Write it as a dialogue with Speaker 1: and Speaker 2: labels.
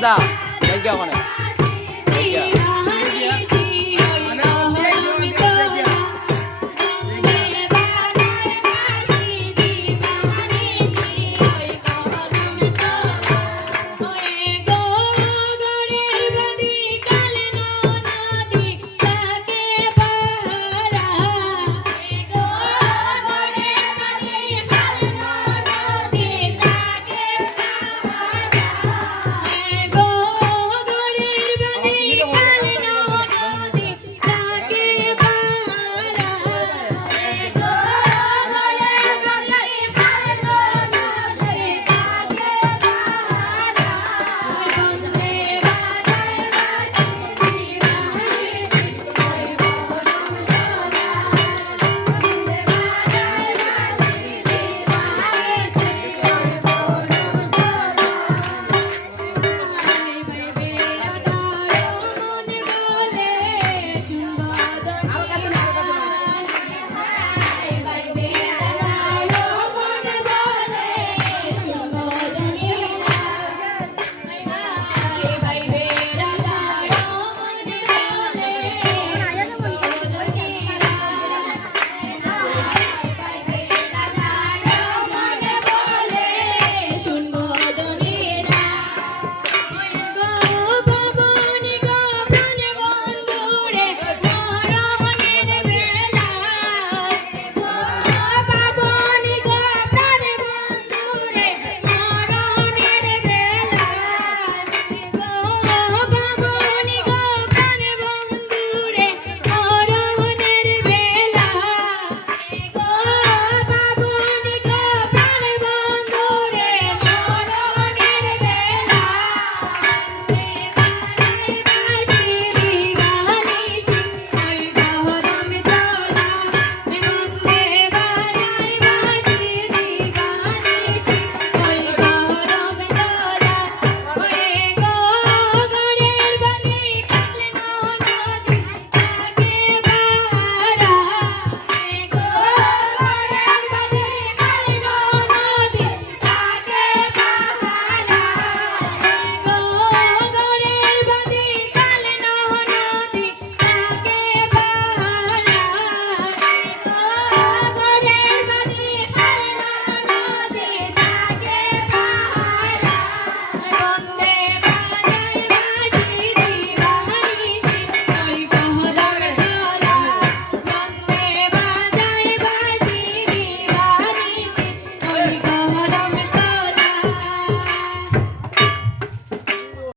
Speaker 1: だ。何がこれ。